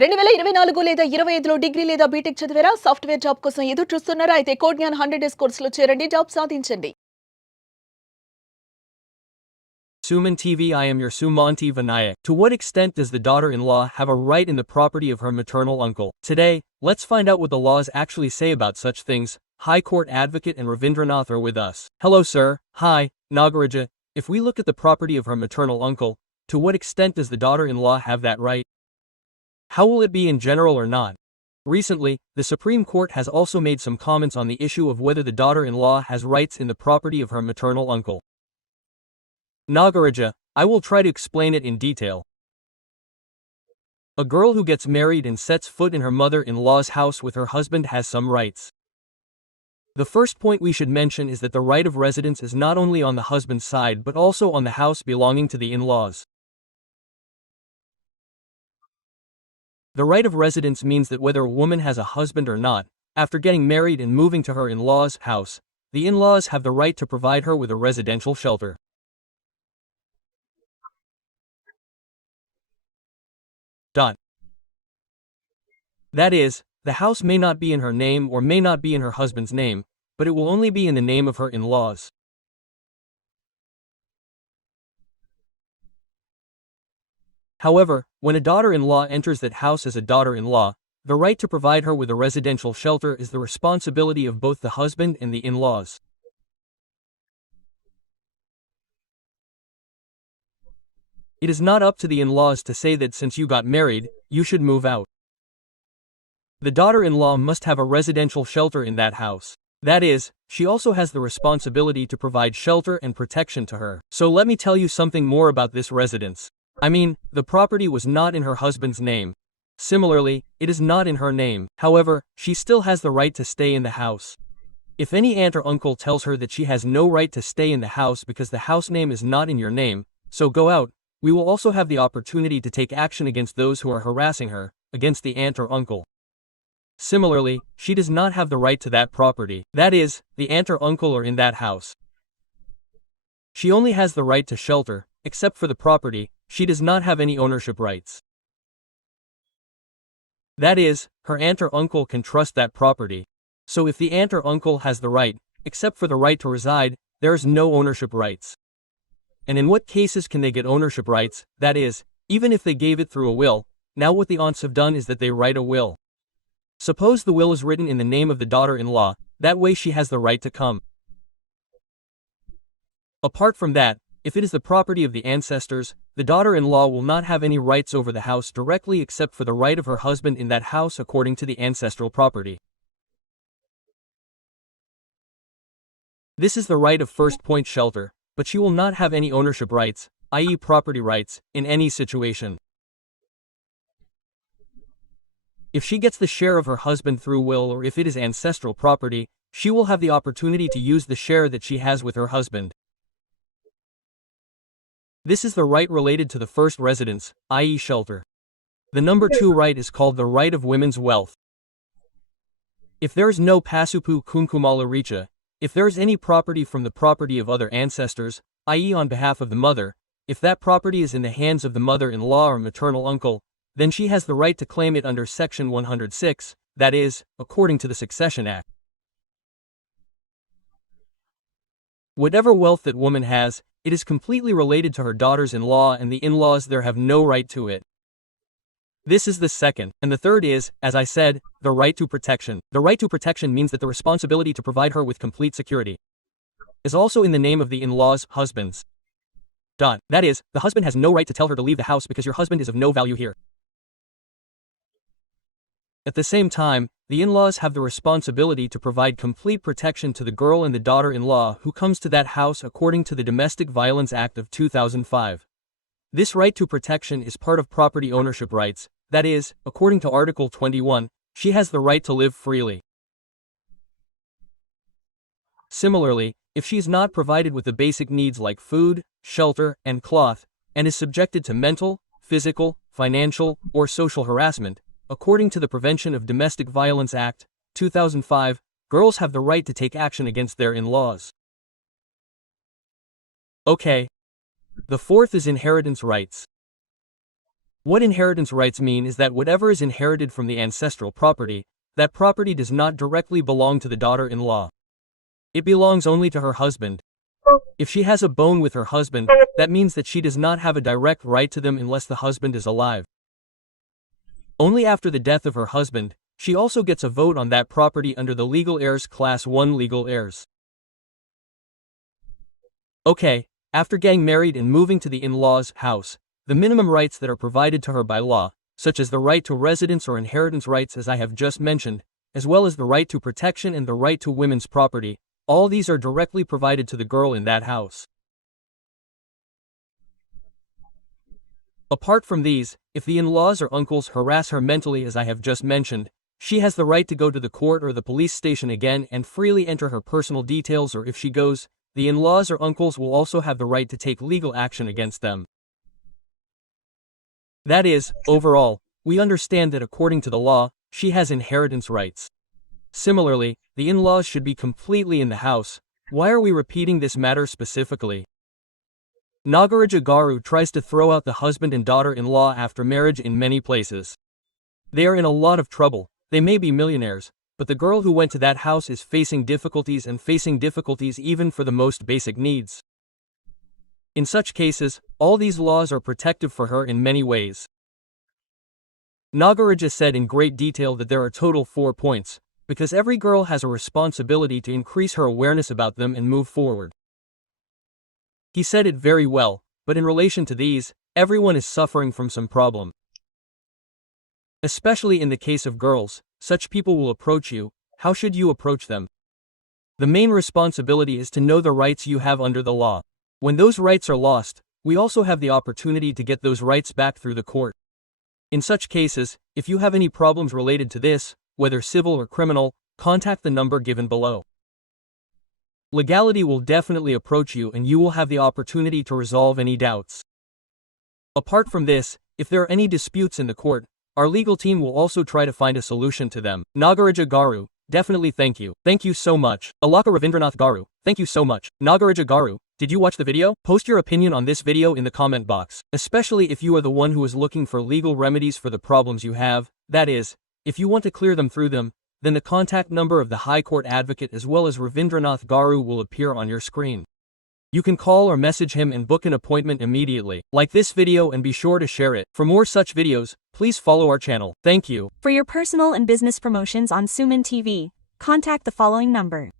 2024 లేదా 25లో డిగ్రీ లేదా బీటెక్ చదివారా? సాఫ్ట్‌వేర్ జాబ్ కోసం ఎదురు చూస్తున్నారా? అయితే కోడ్ జ్ఞాన్ 100 డేస్ కోర్సులో చేరండి, జాబ్ సాధించండి. Suman TV. I am your Sumantv. To what extent does the daughter-in-law have a right in the property of her maternal uncle? Today, let's find out what the laws actually say about such things. High Court Advocate and Ravieendranath are with us. Hello sir. Hi, Nagaraja. If we look at the property of her maternal uncle, to what extent does the daughter-in-law have that right? How will it be in general or not? Recently, the Supreme Court has also made some comments on the issue of whether the daughter-in-law has rights in the property of her maternal uncle. Nagaraja, I will try to explain it in detail. A girl who gets married and sets foot in her mother-in-law's house with her husband has some rights. The first point we should mention is that the right of residence is not only on the husband's side but also on the house belonging to the in-laws. The right of residence means that whether a woman has a husband or not, after getting married and moving to her in-laws' house, the in-laws have the right to provide her with a residential shelter. That is, the house may not be in her name or may not be in her husband's name, but it will only be in the name of her in-laws. However, when a daughter-in-law enters that house as a daughter-in-law, the right to provide her with a residential shelter is the responsibility of both the husband and the in-laws. It is not up to the in-laws to say that since you got married, you should move out. The daughter-in-law must have a residential shelter in that house. That is, she also has the responsibility to provide shelter and protection to her. So let me tell you something more about this residence. I mean, the property was not in her husband's name. Similarly, it is not in her name. However, she still has the right to stay in the house. If any aunt or uncle tells her that she has no right to stay in the house because the house name is not in your name, so go out, we will also have the opportunity to take action against those who are harassing her, against the aunt or uncle. Similarly, she does not have the right to that property. That is, the aunt or uncle are in that house. She only has the right to shelter, except for the property, she does not have any ownership rights. That is, her aunt or uncle can trust that property. So if the aunt or uncle has the right, except for the right to reside, there is no ownership rights. And in what cases can they get ownership rights? That is, even if they gave it through a will, now what the aunts have done is that they write a will. Suppose the will is written in the name of the daughter-in-law, that way she has the right to come. Apart from that, if it is the property of the ancestors, the daughter-in-law will not have any rights over the house directly except for the right of her husband in that house according to the ancestral property. This is the right of first point shelter, but she will not have any ownership rights, i.e. property rights, in any situation. If she gets the share of her husband through will or if it is ancestral property, she will have the opportunity to use the share that she has with her husband. This is the right related to the first residence, i.e. shelter. The number 2 right is called the right of women's wealth. If there is no pasupu kunkumala richa, if there is any property from the property of other ancestors, i.e. on behalf of the mother, if that property is in the hands of the mother-in-law or maternal uncle, then she has the right to claim it under Section 106, that is, according to the Succession Act. Whatever wealth that woman has, it is completely related to her daughters-in-law and the in-laws there have no right to it. This is the second, and the third is, as I said, the right to protection. The right to protection means that the responsibility to provide her with complete security is also in the name of the in-laws' husbands. That is, the husband has no right to tell her to leave the house because your husband is of no value here. At the same time, the in-laws have the responsibility to provide complete protection to the girl and the daughter-in-law who comes to that house according to the Domestic Violence Act of 2005. This right to protection is part of property ownership rights, that is, according to Article 21, she has the right to live freely. Similarly, if she is not provided with the basic needs like food, shelter, and cloth, and is subjected to mental, physical, financial, or social harassment, according to the Prevention of Domestic Violence Act, 2005, girls have the right to take action against their in-laws. Okay. The fourth is inheritance rights. What inheritance rights mean is that whatever is inherited from the ancestral property, that property does not directly belong to the daughter-in-law. It belongs only to her husband. If she has a bone with her husband, that means that she does not have a direct right to them unless the husband is alive. Only after the death of her husband, she also gets a vote on that property under the legal heirs class 1 legal heirs. Okay, after getting married and moving to the in-laws' house, the minimum rights that are provided to her by law, such as the right to residence or inheritance rights as I have just mentioned, as well as the right to protection and the right to women's property, all these are directly provided to the girl in that house. Apart from these, if the in-laws or uncles harass her mentally as I have just mentioned, she has the right to go to the court or the police station again and freely enter her personal details, or if she goes, the in-laws or uncles will also have the right to take legal action against them. That is, overall, we understand that according to the law, she has inheritance rights. Similarly, the in-laws should be completely in the house. Why are we repeating this matter specifically? Nagaraja Garu tries to throw out the husband and daughter-in-law after marriage in many places. They are in a lot of trouble. They may be millionaires, but the girl who went to that house is facing difficulties even for the most basic needs. In such cases, all these laws are protective for her in many ways. Nagaraja said in great detail that there are total 4 points, because every girl has a responsibility to increase her awareness about them and move forward. He said it very well, but in relation to these, everyone is suffering from some problem. Especially in the case of girls, such people will approach you. How should you approach them? The main responsibility is to know the rights you have under the law. When those rights are lost, we also have the opportunity to get those rights back through the court. In such cases, if you have any problems related to this, whether civil or criminal, contact the number given below. Legality will definitely approach you and you will have the opportunity to resolve any doubts. Apart from this, if there are any disputes in the court, our legal team will also try to find a solution to them. Nagaraja Garu, definitely thank you. Thank you so much. Alaka Ravieendranath Garu, thank you so much. Nagaraja Garu, did you watch the video? Post your opinion on this video in the comment box, especially if you are the one who is looking for legal remedies for the problems you have. That is, if you want to clear them through them, then the contact number of the High Court Advocate as well as Ravieendranath Garu will appear on your screen. You can call or message him and book an appointment immediately. Like this video and be sure to share it. For more such videos, please follow our channel. Thank you. For your personal and business promotions on Suman TV, contact the following number.